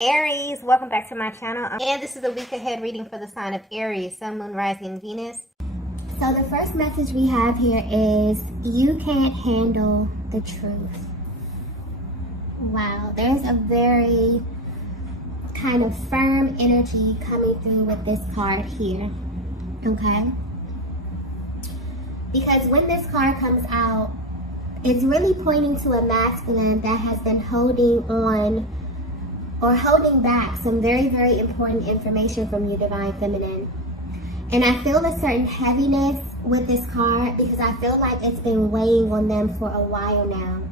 Aries, welcome back to my channel. And this is a week ahead reading for the sign of Aries, Sun, Moon, Rising, and Venus. So the first message we have here is you can't handle the truth. Wow, there's a very kind of firm energy coming through with this card here, okay? Because when this card comes out, it's really pointing to a masculine that has been holding on or holding back some very, very important information from you, Divine Feminine. And I feel a certain heaviness with this card because I feel like it's been weighing on them for a while now.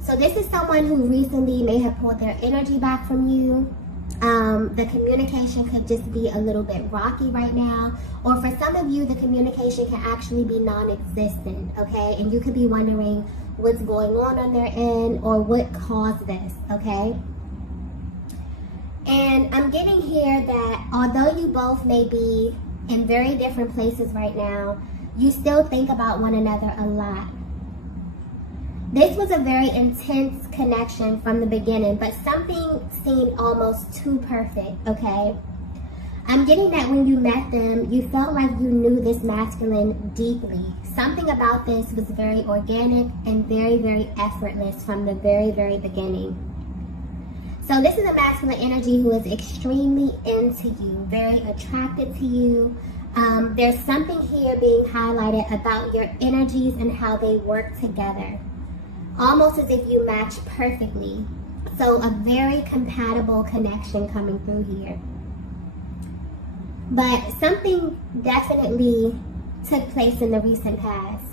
So this is someone who recently may have pulled their energy back from you. The communication could just be a little bit rocky right now. Or for some of you, the communication can actually be non-existent, okay? And you could be wondering what's going on their end or what caused this, okay? And I'm getting here that although you both may be in very different places right now, you still think about one another a lot. This was a very intense connection from the beginning, but something seemed almost too perfect, okay? I'm getting that when you met them, you felt like you knew this masculine deeply. Something about this was very organic and very, very effortless from the very, very beginning. So this is a masculine energy who is extremely into you, very attracted to you. There's something here being highlighted about your energies and how they work together. Almost as if you match perfectly. So a very compatible connection coming through here. But something definitely took place in the recent past,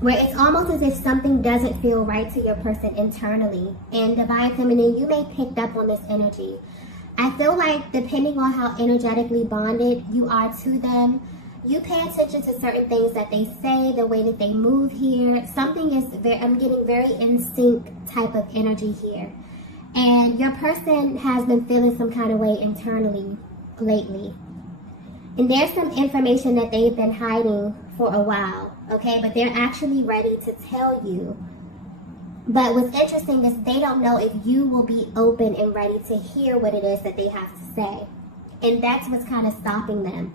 where it's almost as if something doesn't feel right to your person internally. And Divine Feminine, you may pick up on this energy. I feel like depending on how energetically bonded you are to them, you pay attention to certain things that they say, the way that they move here. Something is, I'm getting very in sync type of energy here. And your person has been feeling some kind of way internally lately. And there's some information that they've been hiding for a while, okay? But they're actually ready to tell you. But what's interesting is they don't know if you will be open and ready to hear what it is that they have to say. And that's what's kind of stopping them.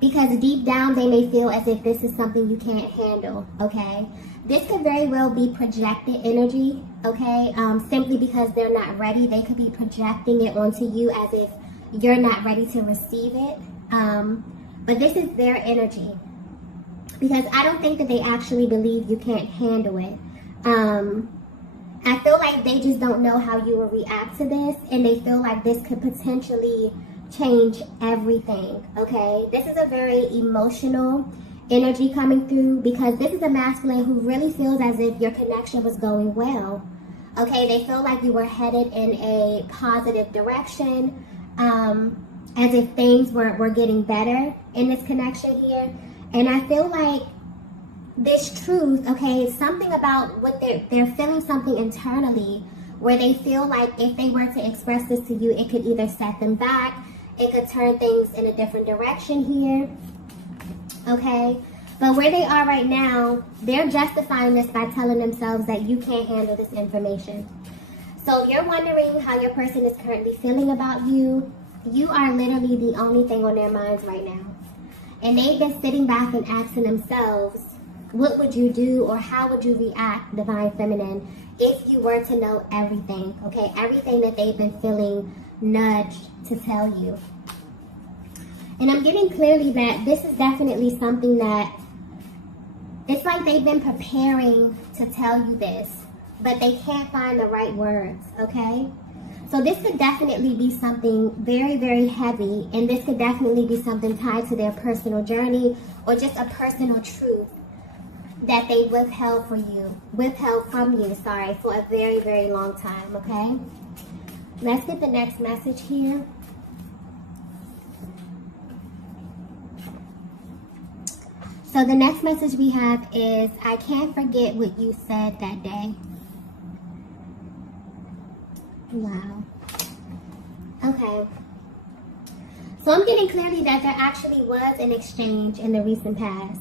Because deep down, they may feel as if this is something you can't handle, okay? This could very well be projected energy, okay? Simply because they're not ready, they could be projecting it onto you as if you're not ready to receive it. But this is their energy. Because I don't think that they actually believe you can't handle it. I feel like they just don't know how you will react to this, and they feel like this could potentially change everything, okay? This is a very emotional energy coming through because this is a masculine who really feels as if your connection was going well, okay? They feel like you were headed in a positive direction, as if things were getting better in this connection here. And I feel like this truth, okay, something about what they're feeling something internally where they feel like if they were to express this to you, it could either set them back, it could turn things in a different direction here, okay? But where they are right now, they're justifying this by telling themselves that you can't handle this information. So if you're wondering how your person is currently feeling about you, you are literally the only thing on their minds right now. And they've been sitting back and asking themselves, what would you do or how would you react, Divine Feminine, if you were to know everything, okay? Everything that they've been feeling nudged to tell you. And I'm getting clearly that this is definitely something that it's like they've been preparing to tell you this, but they can't find the right words, okay? So this could definitely be something very, very heavy, and this could definitely be something tied to their personal journey or just a personal truth that they withheld from you, for a very, very long time, okay? Let's get the next message here. So the next message we have is, I can't forget what you said that day. Wow. Okay. So I'm getting clearly that there actually was an exchange in the recent past.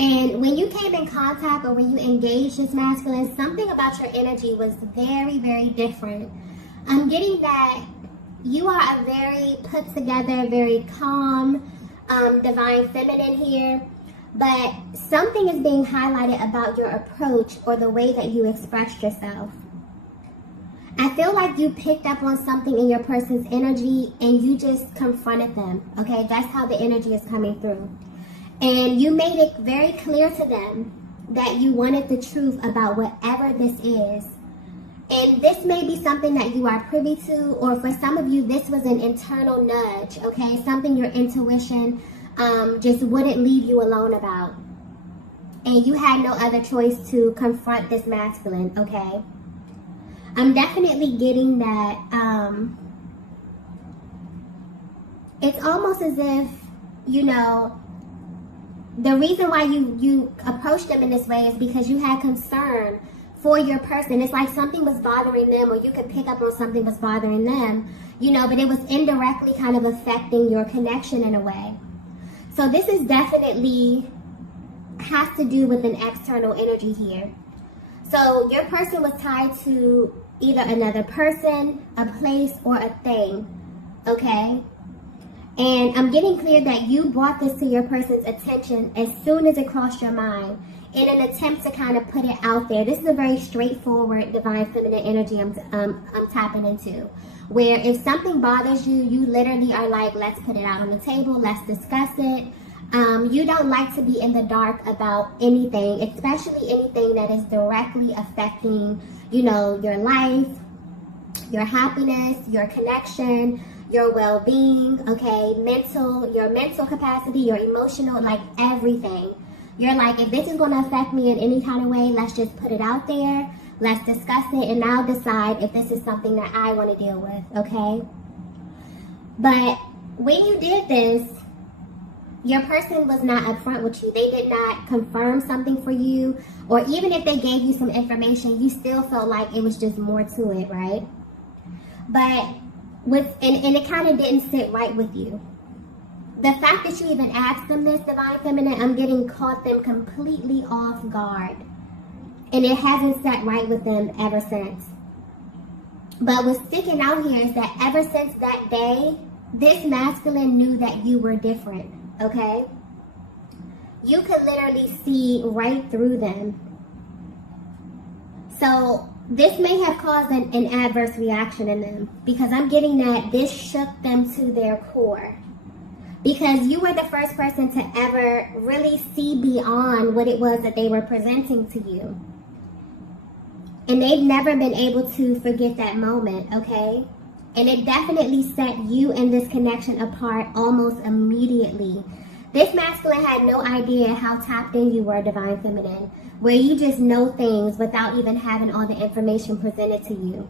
And when you came in contact or when you engaged this masculine, something about your energy was very, very different. I'm getting that you are a very put together, very calm, divine feminine here. But something is being highlighted about your approach or the way that you expressed yourself. I feel like you picked up on something in your person's energy and you just confronted them, okay? That's how the energy is coming through. And you made it very clear to them that you wanted the truth about whatever this is. And this may be something that you are privy to, or for some of you, this was an internal nudge, okay? Something your intuition just wouldn't leave you alone about. And you had no other choice to confront this masculine, okay? I'm definitely getting that it's almost as if, you know, the reason why you approached them in this way is because you had concern for your person. It's like something was bothering them, or you could pick up on something was bothering them, you know, but it was indirectly kind of affecting your connection in a way. So this is definitely has to do with an external energy here. So your person was tied to either another person, a place, or a thing, okay? And I'm getting clear that you brought this to your person's attention as soon as it crossed your mind in an attempt to kind of put it out there. This is a very straightforward divine feminine energy I'm tapping into, where if something bothers you, you literally are like, let's put it out on the table, let's discuss it. You don't like to be in the dark about anything, especially anything that is directly affecting, you know, your life, your happiness, your connection, your well-being, okay, your mental capacity, your emotional, like everything. You're like, if this is going to affect me in any kind of way, let's just put it out there, let's discuss it, and I'll decide if this is something that I want to deal with, okay? But when you did this, your person was not upfront with you. They did not confirm something for you, or even if they gave you some information, you still felt like it was just more to it, right? But and it kind of didn't sit right with you. The fact that you even asked them this, divine feminine, I'm getting caught them completely off guard, and it hasn't sat right with them ever since. But what's sticking out here is that ever since that day, this masculine knew that you were different. Okay? You could literally see right through them. So this may have caused an adverse reaction in them, because I'm getting that this shook them to their core. Because you were the first person to ever really see beyond what it was that they were presenting to you. And they've never been able to forget that moment, okay? And it definitely set you and this connection apart almost immediately. This masculine had no idea how tapped in you were, divine feminine, where you just know things without even having all the information presented to you.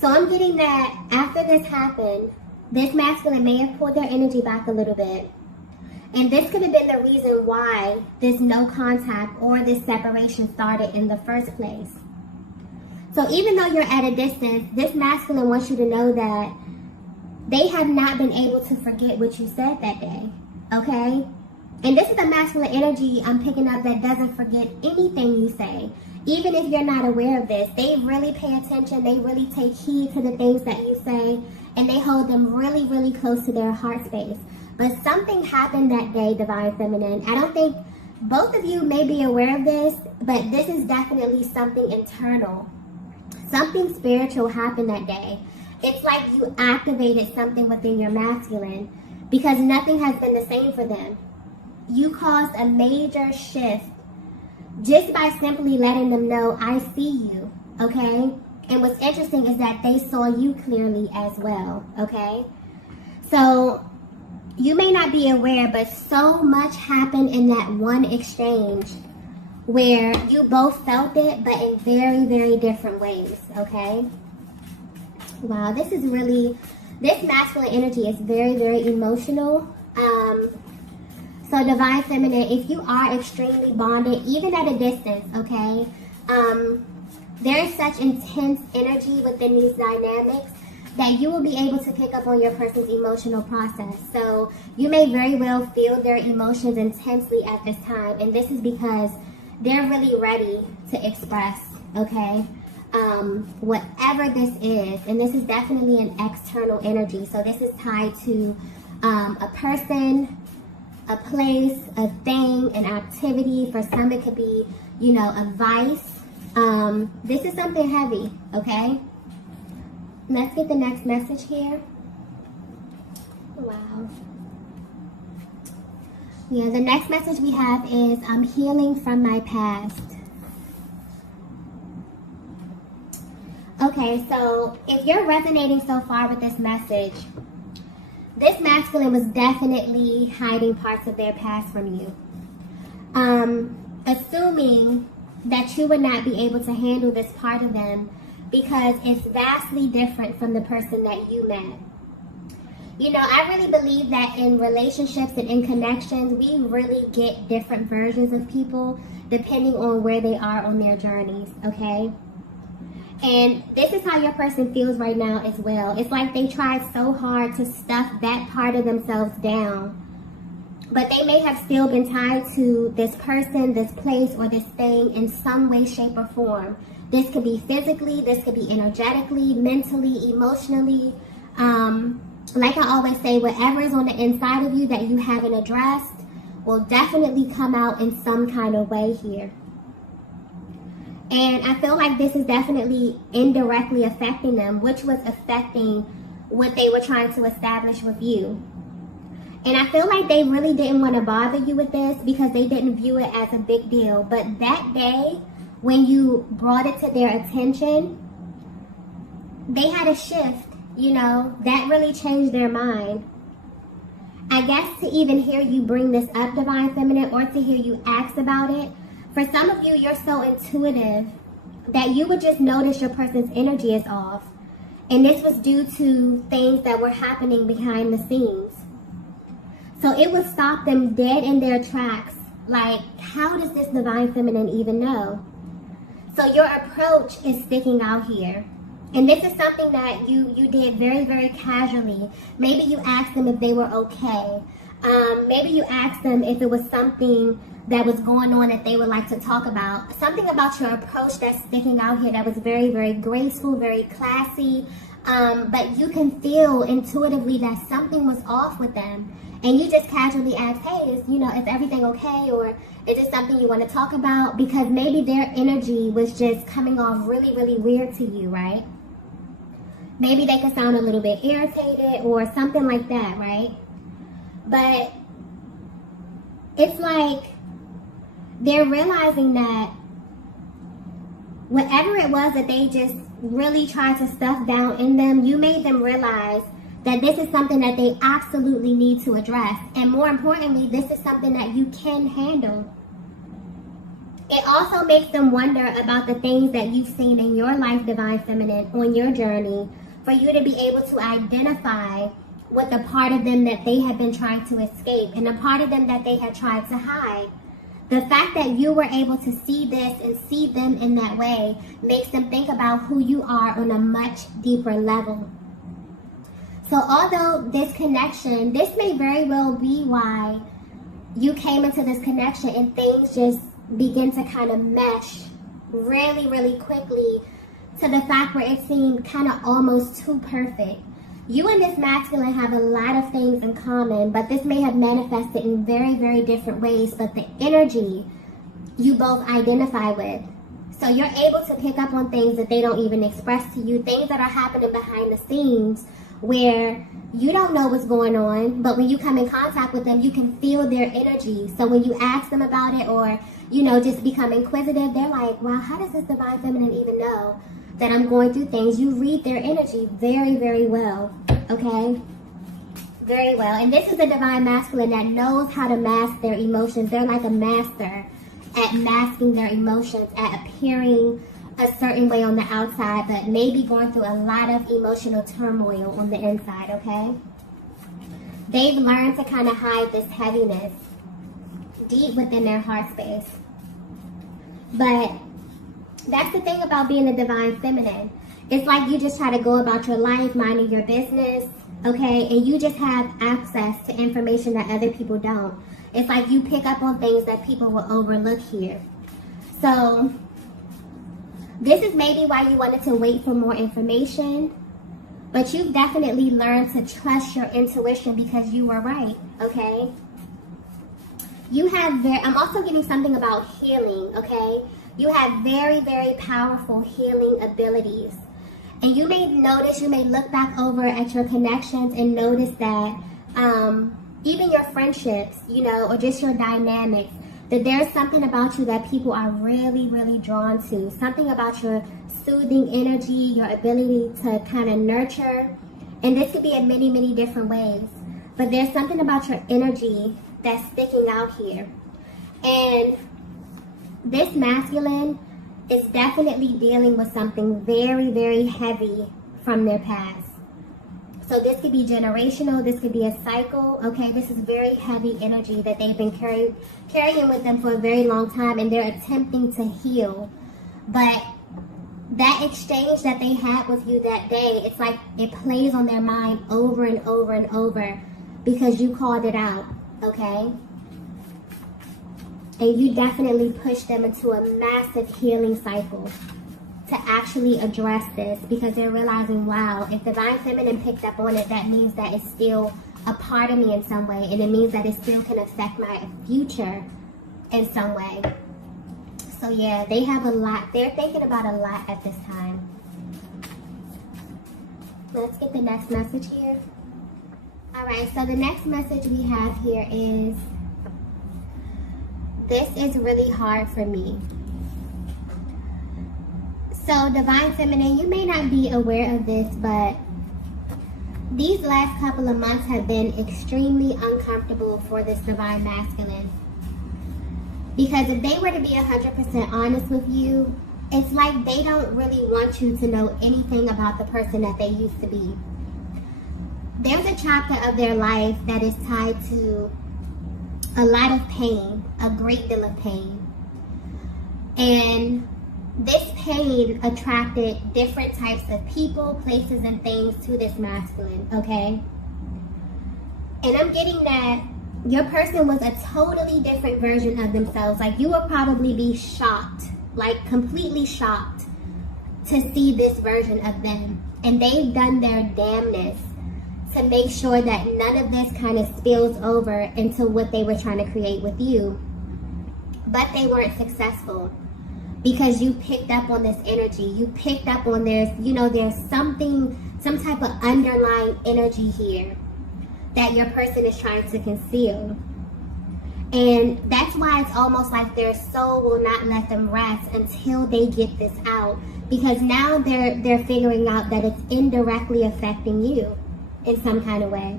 So I'm getting that after this happened, this masculine may have pulled their energy back a little bit. And this could have been the reason why this no contact or this separation started in the first place. So even though you're at a distance, this masculine wants you to know that they have not been able to forget what you said that day, okay? And this is the masculine energy I'm picking up that doesn't forget anything you say. Even if you're not aware of this, they really pay attention, they really take heed to the things that you say, and they hold them really, really close to their heart space. But something happened that day, divine feminine. I don't think both of you may be aware of this, but this is definitely something internal. Something spiritual happened that day. It's like you activated something within your masculine, because nothing has been the same for them. You caused a major shift just by simply letting them know, I see you, okay? And what's interesting is that they saw you clearly as well, okay? So you may not be aware, but so much happened in that one exchange where you both felt it, but in very, very different ways, okay? Wow, this masculine energy is very, very emotional. So divine feminine, if you are extremely bonded, even at a distance, okay, there is such intense energy within these dynamics that you will be able to pick up on your person's emotional process. So you may very well feel their emotions intensely at this time, and this is because they're really ready to express, okay, whatever this is. And this is definitely an external energy. So this is tied to a person, a place, a thing, an activity. For some, it could be, you know, a vice. This is something heavy, okay? Let's get the next message here. Wow. Yeah, the next message we have is, I'm healing from my past. Okay, so if you're resonating so far with this message, this masculine was definitely hiding parts of their past from you. Assuming that you would not be able to handle this part of them because it's vastly different from the person that you met. You know, I really believe that in relationships and in connections, we really get different versions of people depending on where they are on their journeys, okay? And this is how your person feels right now as well. It's like they tried so hard to stuff that part of themselves down, but they may have still been tied to this person, this place, or this thing in some way, shape, or form. This could be physically, this could be energetically, mentally, emotionally. Like I always say, whatever is on the inside of you that you haven't addressed will definitely come out in some kind of way here. And I feel like this is definitely indirectly affecting them, which was affecting what they were trying to establish with you. And I feel like they really didn't want to bother you with this because they didn't view it as a big deal. But that day, when you brought it to their attention, they had a shift, you know, that really changed their mind. I guess to even hear you bring this up, Divine Feminine, or to hear you ask about it, for some of you, you're so intuitive that you would just notice your person's energy is off. And this was due to things that were happening behind the scenes. So it would stop them dead in their tracks. Like, how does this Divine Feminine even know? So your approach is sticking out here. And this is something that you did very, very casually. Maybe you asked them if they were okay. Maybe you asked them if it was something that was going on that they would like to talk about. Something about your approach that's sticking out here that was very, very graceful, very classy. But you can feel intuitively that something was off with them. And you just casually ask, hey, is everything okay? Or is it something you want to talk about? Because maybe their energy was just coming off really, really weird to you, right? Maybe they could sound a little bit irritated or something like that, right? But it's like they're realizing that whatever it was that they just really tried to stuff down in them, you made them realize that this is something that they absolutely need to address. And more importantly, this is something that you can handle. It also makes them wonder about the things that you've seen in your life, Divine Feminine, on your journey, for you to be able to identify with the part of them that they had been trying to escape and the part of them that they had tried to hide. The fact that you were able to see this and see them in that way makes them think about who you are on a much deeper level. So although this connection, this may very well be why you came into this connection and things just begin to kind of mesh really, really quickly to the fact where it seemed kind of almost too perfect. You and this masculine have a lot of things in common, but this may have manifested in very, very different ways, but the energy you both identify with. So you're able to pick up on things that they don't even express to you, things that are happening behind the scenes where you don't know what's going on, but when you come in contact with them, you can feel their energy. So when you ask them about it or, just become inquisitive, they're like, wow, how does this Divine Feminine even know that I'm going through things? You read their energy very, very well, okay? Very well. And this is a Divine Masculine that knows how to mask their emotions. They're like a master at masking their emotions, at appearing a certain way on the outside, but maybe going through a lot of emotional turmoil on the inside, okay? They've learned to kind of hide this heaviness deep within their heart space. But that's the thing about being a Divine Feminine. It's like you just try to go about your life, minding your business, okay? And you just have access to information that other people don't. It's like you pick up on things that people will overlook here. So this is maybe why you wanted to wait for more information, but you've definitely learned to trust your intuition because you were right, okay? You have I'm also getting something about healing, okay? You have very, very powerful healing abilities. And you may notice, you may look back over at your connections and notice that even your friendships, you know, or just your dynamics, that there's something about you that people are really, really drawn to. Something about your soothing energy, your ability to kind of nurture. And this could be in many, many different ways. But there's something about your energy that's sticking out here. And this masculine is definitely dealing with something very, very heavy from their past. So this could be generational, this could be a cycle, okay? This is very heavy energy that they've been carrying with them for a very long time, and they're attempting to heal. But that exchange that they had with you that day, it's like it plays on their mind over and over and over because you called it out, okay? And you definitely push them into a massive healing cycle to actually address this because they're realizing, wow, if Divine Feminine picked up on it, that means that it's still a part of me in some way, and it means that it still can affect my future in some way. So yeah, they have a lot. They're thinking about a lot at this time. Let's get the next message here. All right, so the next message we have here is, this is really hard for me. So Divine Feminine, you may not be aware of this, but these last couple of months have been extremely uncomfortable for this Divine Masculine. Because if they were to be 100% honest with you, it's like they don't really want you to know anything about the person that they used to be. There's a chapter of their life that is tied to a lot of pain, a great deal of pain. And this pain attracted different types of people, places, and things to this masculine, okay? And I'm getting that your person was a totally different version of themselves. Like, you will probably be shocked, like completely shocked to see this version of them. And they've done their damnness to make sure that none of this kind of spills over into what they were trying to create with you. But they weren't successful because you picked up on this energy. You picked up on there's something, some type of underlying energy here that your person is trying to conceal. And that's why it's almost like their soul will not let them rest until they get this out. Because now they're figuring out that it's indirectly affecting you in some kind of way.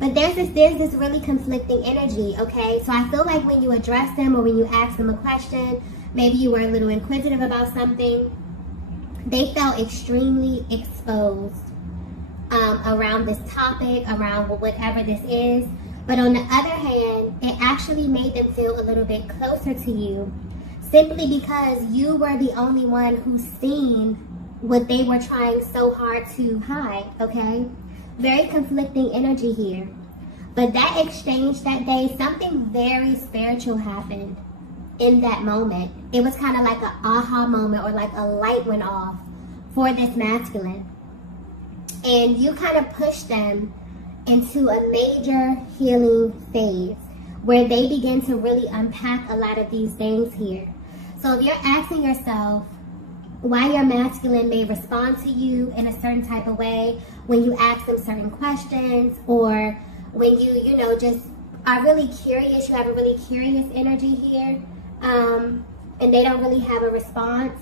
But there's this really conflicting energy, okay? So I feel like when you address them or when you ask them a question, maybe you were a little inquisitive about something, they felt extremely exposed around this topic, around whatever this is. But on the other hand, it actually made them feel a little bit closer to you, simply because you were the only one who's seen what they were trying so hard to hide, okay? Very conflicting energy here. But that exchange that day, something very spiritual happened in that moment. It was kind of like an aha moment, or like a light went off for this masculine. And you kind of pushed them into a major healing phase where they begin to really unpack a lot of these things here. So if you're asking yourself why your masculine may respond to you in a certain type of way when you ask them certain questions, or when you just are really curious, you have a really curious energy here, and they don't really have a response,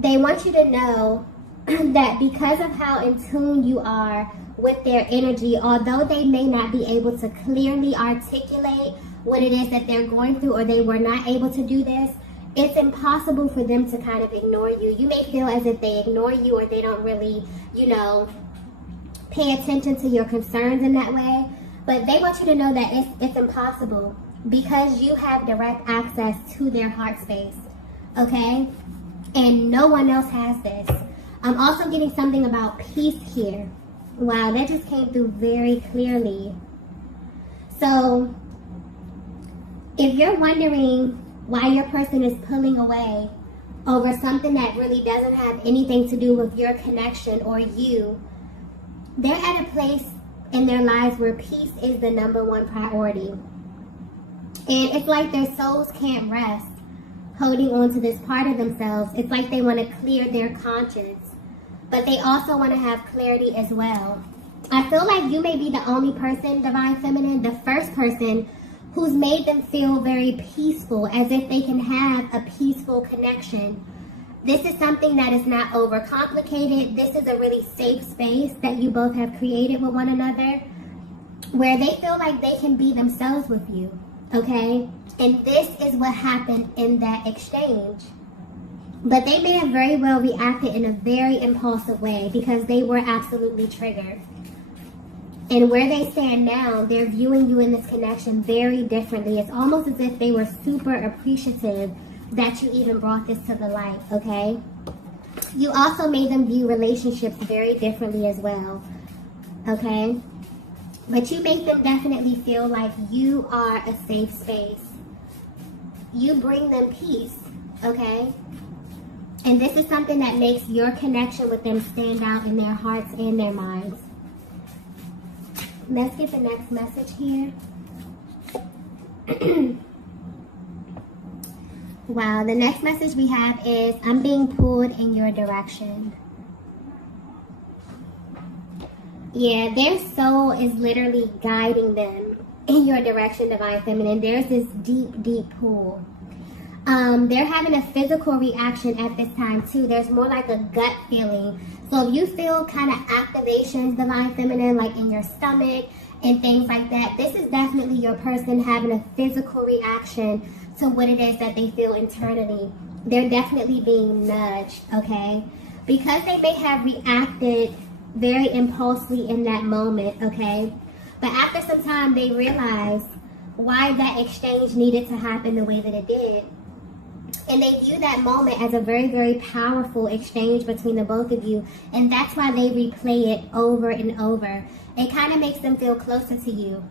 they want you to know that because of how in tune you are with their energy, although they may not be able to clearly articulate what it is that they're going through, or they were not able to do this, it's impossible for them to kind of ignore you. You may feel as if they ignore you, or they don't really, pay attention to your concerns in that way. But they want you to know that it's impossible because you have direct access to their heart space, okay? And no one else has this. I'm also getting something about peace here. Wow, that just came through very clearly. So, if you're wondering why your person is pulling away over something that really doesn't have anything to do with your connection or you, they're at a place in their lives where peace is the number one priority. And it's like their souls can't rest holding on to this part of themselves. It's like they want to clear their conscience, but they also want to have clarity as well. I feel like you may be the only person, Divine Feminine, the first person who's made them feel very peaceful, as if they can have a peaceful connection. This is something that is not overcomplicated. This is a really safe space that you both have created with one another, where they feel like they can be themselves with you, okay? And this is what happened in that exchange. But they may have very well reacted in a very impulsive way because they were absolutely triggered. And where they stand now, they're viewing you in this connection very differently. It's almost as if they were super appreciative that you even brought this to the light, okay? You also made them view relationships very differently as well, okay? But you make them definitely feel like you are a safe space. You bring them peace, okay? And this is something that makes your connection with them stand out in their hearts and their minds. Let's get the next message here. Wow, the next message we have is, I'm being pulled in your direction. Yeah, their soul is literally guiding them in your direction, Divine Feminine. There's this deep, deep pull. They're having a physical reaction at this time too. There's more like a gut feeling. So if you feel kind of activations, Divine Feminine, like in your stomach and things like that, this is definitely your person having a physical reaction to what it is that they feel internally. They're definitely being nudged, okay? Because they may have reacted very impulsively in that moment, okay? But after some time, they realize why that exchange needed to happen the way that it did. And they view that moment as a very, very powerful exchange between the both of you. And that's why they replay it over and over. It kind of makes them feel closer to you.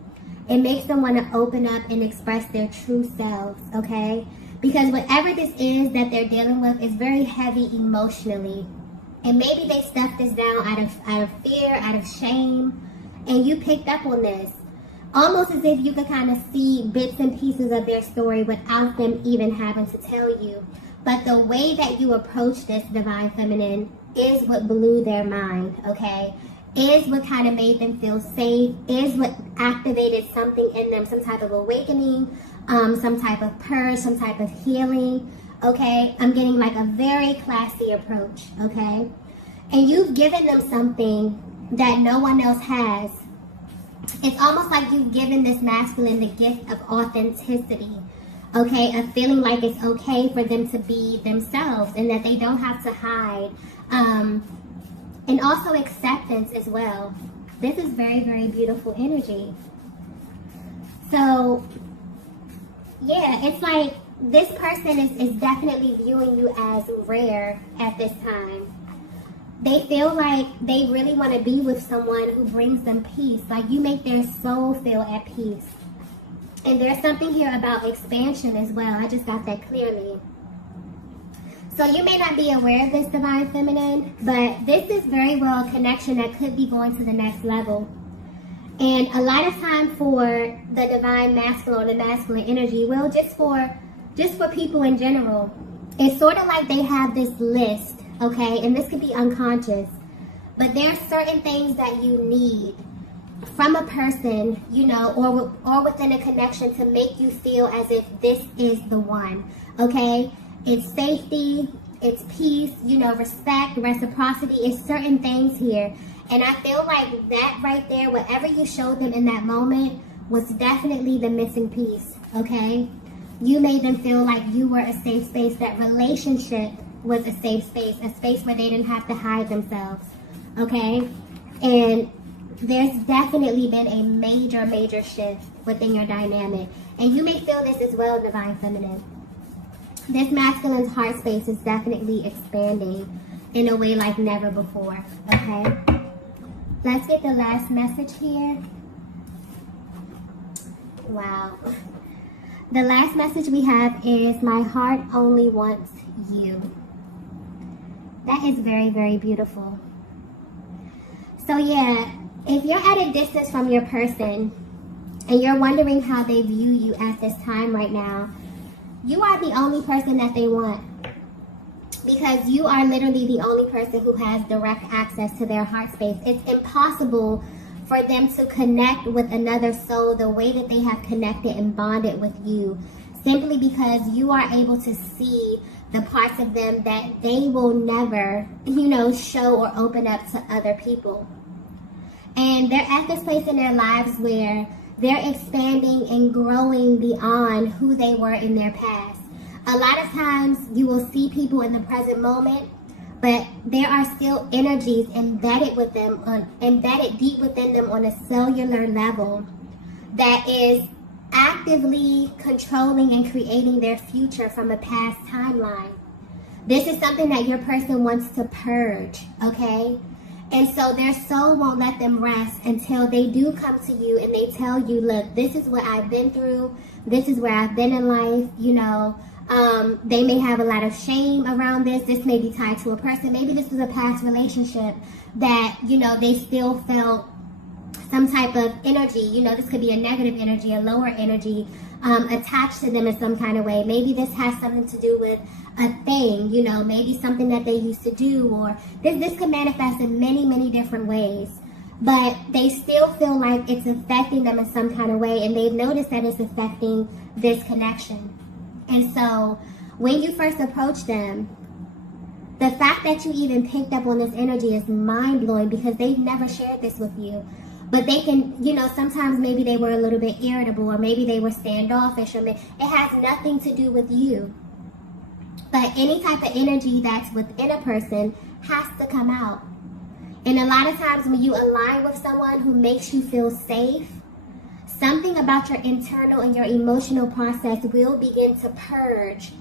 It makes them want to open up and express their true selves, okay? Because whatever this is that they're dealing with is very heavy emotionally. And maybe they stuffed this down out of fear, out of shame. And you picked up on this. Almost as if you could kind of see bits and pieces of their story without them even having to tell you. But the way that you approach this, Divine Feminine, is what blew their mind, okay? Is what kind of made them feel safe, is what activated something in them, some type of awakening, some type of purge, some type of healing, okay? I'm getting like a very classy approach, okay? And you've given them something that no one else has. It's almost like you've given this masculine the gift of authenticity, okay? Of feeling like it's okay for them to be themselves and that they don't have to hide. And also acceptance as well. This is very, very beautiful energy. So, yeah, it's like this person is definitely viewing you as rare at this time. They feel like they really want to be with someone who brings them peace. Like you make their soul feel at peace. And there's something here about expansion as well. I just got that clearly. So you may not be aware of this, Divine Feminine, but this is very well a connection that could be going to the next level. And a lot of time for the Divine Masculine or the masculine energy, well, just for people in general, it's sort of like they have this list, okay? And this could be unconscious, but there are certain things that you need from a person, you know, or within a connection to make you feel as if this is the one, okay? It's safety, it's peace, you know, respect, reciprocity. It's certain things here. And I feel like that right there, whatever you showed them in that moment, was definitely the missing piece, okay? You made them feel like you were a safe space. That relationship was a safe space where they didn't have to hide themselves, okay? And there's definitely been a major, major shift within your dynamic. And you may feel this as well, Divine Feminine. This masculine's heart space is definitely expanding. in a way like never before, okay? Let's get the last message here. Wow. The last message we have is, my heart only wants you. That is very, very beautiful. So yeah, if you're at a distance from your person and you're wondering how they view you at this time right now, you are the only person that they want. Because you are literally the only person who has direct access to their heart space. It's impossible for them to connect with another soul the way that they have connected and bonded with you, simply because you are able to see the parts of them that they will never, show or open up to other people. And they're at this place in their lives where they're expanding and growing beyond who they were in their past. A lot of times you will see people in the present moment, but there are still energies embedded deep within them on a cellular level that is actively controlling and creating their future from a past timeline. This is something that your person wants to purge, okay? And so their soul won't let them rest until they do come to you and they tell you, look, this is what I've been through. This is where I've been in life, They may have a lot of shame around this. This may be tied to a person. Maybe this was a past relationship that, they still felt some type of energy. This could be a negative energy, a lower energy attached to them in some kind of way. Maybe this has something to do with a thing, maybe something that they used to do, or this could manifest in many, many different ways. But they still feel like it's affecting them in some kind of way, and they've noticed that it's affecting this connection. And so when you first approach them, the fact that you even picked up on this energy is mind-blowing, because they've never shared this with you. But they can, sometimes maybe they were a little bit irritable, or maybe they were standoffish, or it has nothing to do with you. But any type of energy that's within a person has to come out. And a lot of times when you align with someone who makes you feel safe, something about your internal and your emotional process will begin to purge,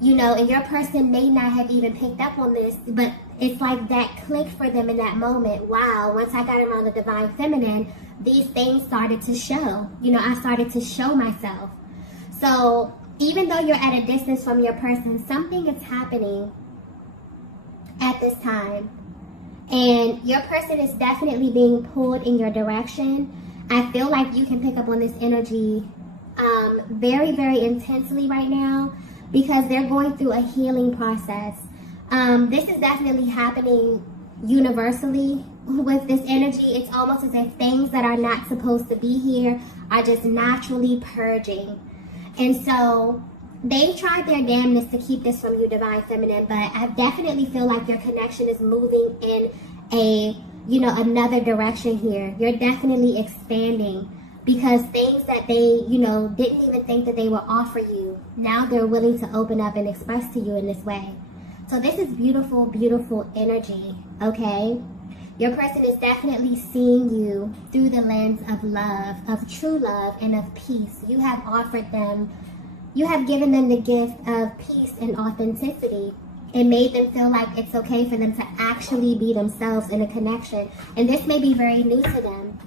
and your person may not have even picked up on this, but it's like that click for them in that moment. Wow, once I got around the divine feminine, these things started to show. I started to show myself. So even though you're at a distance from your person, something is happening at this time. And your person is definitely being pulled in your direction. I feel like you can pick up on this energy very, very intensely right now, because they're going through a healing process. This is definitely happening universally with this energy. It's almost as if things that are not supposed to be here are just naturally purging. And so they tried their damnedest to keep this from you, Divine Feminine, but I definitely feel like your connection is moving in another direction here. You're definitely expanding, because things that they, didn't even think that they would offer you, now they're willing to open up and express to you in this way. So this is beautiful, beautiful energy, okay? Your person is definitely seeing you through the lens of love, of true love, and of peace. You have offered them, you have given them the gift of peace and authenticity. It made them feel like it's okay for them to actually be themselves in a connection. And this may be very new to them.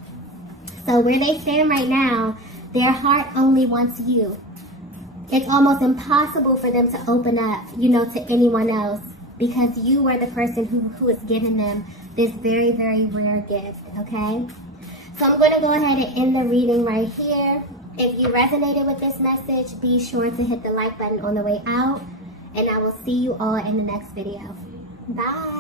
So where they stand right now, their heart only wants you. It's almost impossible for them to open up, to anyone else, because you are the person who has given them this very, very rare gift, okay? So I'm going to go ahead and end the reading right here. If you resonated with this message, be sure to hit the like button on the way out, and I will see you all in the next video. Bye.